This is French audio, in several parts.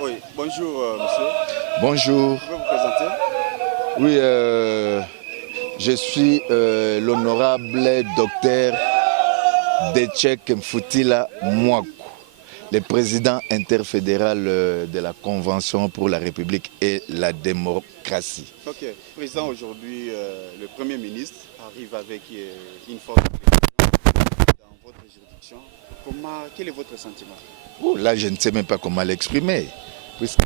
Oui, bonjour monsieur. Bonjour. Vous pouvez vous présenter? Oui, je suis l'honorable docteur Détchek Mfutila Mwakou, le président interfédéral de la Convention pour la République et la démocratie. Ok, président, aujourd'hui, le Premier ministre arrive avec une forte délégation dans votre juridiction. Quel est votre sentiment? Oh, là, je ne sais même pas comment l'exprimer. Puisque,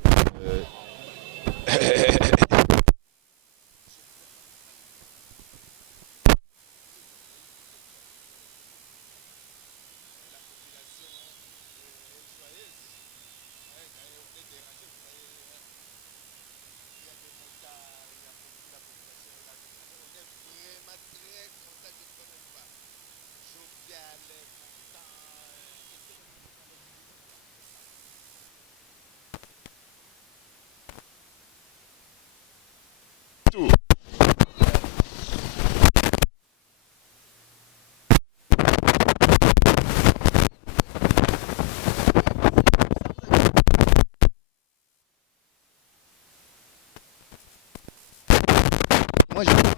moi, je pense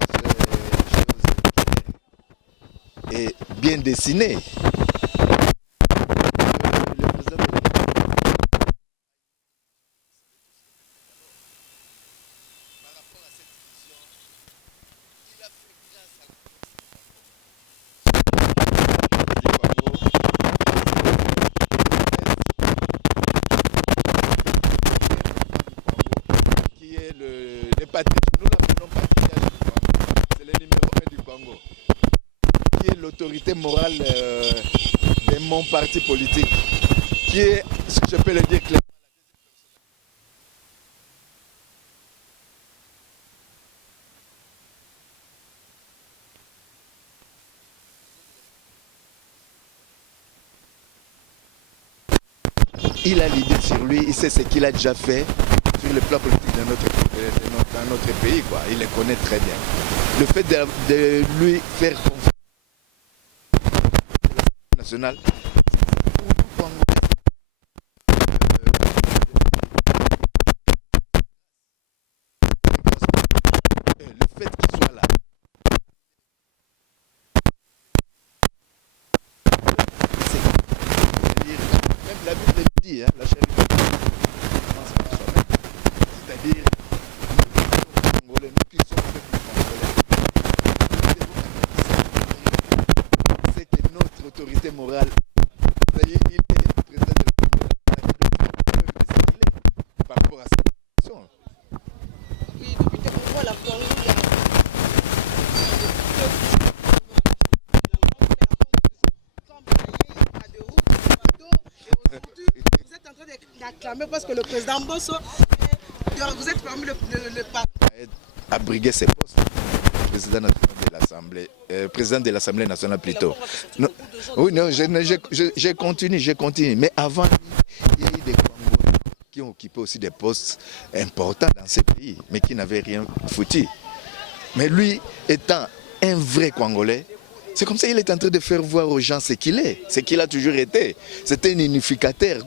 que est bien dessiné. Le président de la qui est le patriarche, nous l'appelons patriarche du Congo, c'est le numéro 1 du Congo, qui est l'autorité morale de mon parti politique, qui est, si je peux le dire clairement, il a l'idée sur lui, il sait ce qu'il a déjà fait sur le plan politique dans notre pays, quoi. Il le connaît très bien. Le fait de lui faire confiance nationale, le fait qu'il soit là, c'est-à-dire, même la Bible le dit, hein, la charité commence par soi-même. C'est-à-dire, nous Congolais, nous qui sommes peuple congolais, c'est que notre autorité morale, ça y est, il est président de la République, de ce qu'il est par rapport à cette situation. Oui, depuis que on voit la Congo, il y a vous êtes en train d'acclamer parce que le président Bosso, vous êtes parmi le parti. À briguer ses postes, président de l'Assemblée nationale plutôt. Non, oui, non, je continue. Mais avant, il y a eu des Congolais qui ont occupé aussi des postes importants dans ces pays, mais qui n'avaient rien foutu. Mais lui, étant un vrai Congolais, c'est comme ça qu'il est en train de faire voir aux gens ce qu'il est, ce qu'il a toujours été. C'était un unificateur,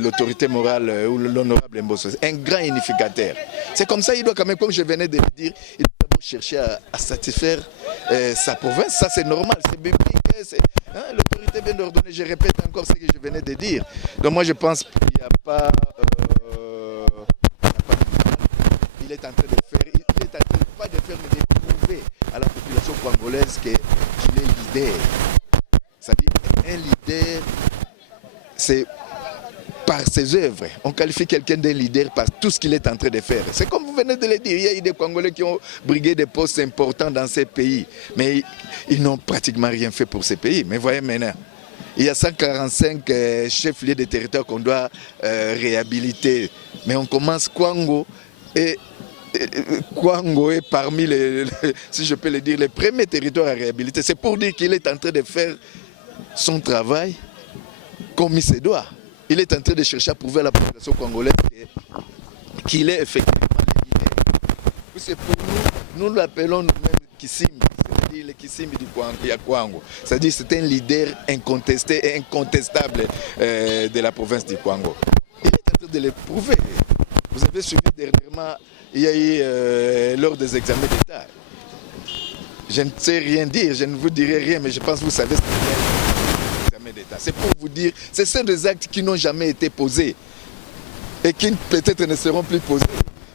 l'autorité morale ou l'honorable Mbosso, un grand unificateur. C'est comme ça qu'il doit quand même, comme je venais de le dire, il doit d'abord chercher à satisfaire sa province. Ça c'est normal, c'est biblique. Hein, l'autorité vient d'ordonner, je répète encore ce que je venais de dire. Donc moi je pense qu'il n'y a pas... il est en train de faire, il est en train pas de faire, mais de prouver à la population congolaise qu'il est leader. C'est-à-dire un leader, c'est par ses œuvres. On qualifie quelqu'un d'un leader par tout ce qu'il est en train de faire. C'est comme vous venez de le dire, il y a eu des Congolais qui ont brigué des postes importants dans ces pays, mais ils n'ont pratiquement rien fait pour ces pays. Mais voyez maintenant, il y a 145 chefs-lieux de territoire qu'on doit réhabiliter. Mais on commence Kwango et Kwango est parmi si je peux le dire, les premiers territoires à réhabiliter. C'est pour dire qu'il est en train de faire son travail comme il se doit. Il est en train de chercher à prouver à la population congolaise qu'il est effectivement le leader. C'est pour nous l'appelons nous-mêmes Kissim, c'est-à-dire Kisimbi ya Kwango. C'est-à-dire c'est un leader incontesté et incontestable de la province du Kwango. Il est en train de le prouver. Vous avez suivi dernièrement, il y a eu lors des examens d'État. Je ne sais rien dire, je ne vous dirai rien, mais je pense que vous savez ce qu'il y a les examens d'État. C'est pour vous dire, ce sont des actes qui n'ont jamais été posés et qui peut-être ne seront plus posés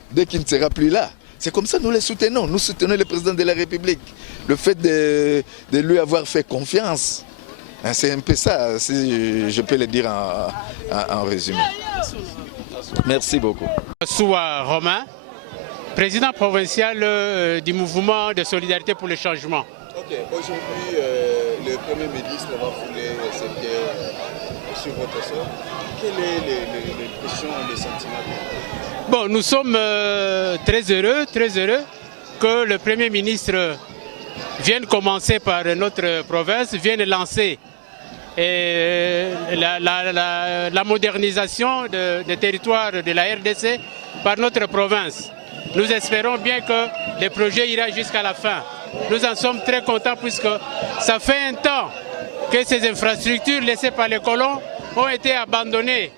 dès qu'il ne sera plus là. C'est comme ça que nous les soutenons. Nous soutenons le président de la République. Le fait de lui avoir fait confiance, c'est un peu ça, si je peux le dire en résumé. Merci beaucoup. Soua Romain, président provincial du mouvement de solidarité pour le changement. Ok, aujourd'hui, le Premier ministre va fouler ses pieds sur votre sort. Quelle est l'impression, le sentiment? Bon, nous sommes très heureux que le Premier ministre vienne commencer par notre province, vienne lancer la modernisation des territoires de la RDC par notre province. Nous espérons bien que le projet ira jusqu'à la fin. Nous en sommes très contents puisque ça fait un temps que ces infrastructures laissées par les colons ont été abandonnées.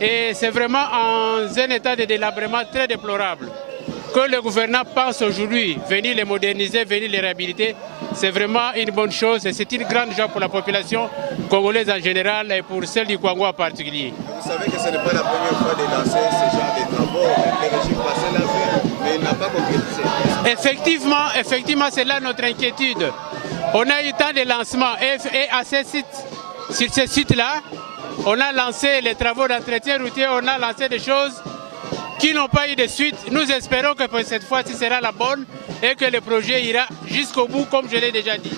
Et c'est vraiment en un état de délabrement très déplorable. Que le gouvernement pense aujourd'hui venir les moderniser, venir les réhabiliter, c'est vraiment une bonne chose et c'est une grande joie pour la population congolaise en général et pour celle du Kwango en particulier. Vous savez que ce n'est pas la première fois de lancer ce genre de travaux. Le régime passé l'a fait, mais il n'a pas concrétisé. Effectivement, c'est là notre inquiétude. On a eu tant de lancements et à ces sites, sur ces sites-là, on a lancé les travaux d'entretien routier, on a lancé des choses qui n'ont pas eu de suite. Nous espérons que pour cette fois-ci sera la bonne et que le projet ira jusqu'au bout, comme je l'ai déjà dit.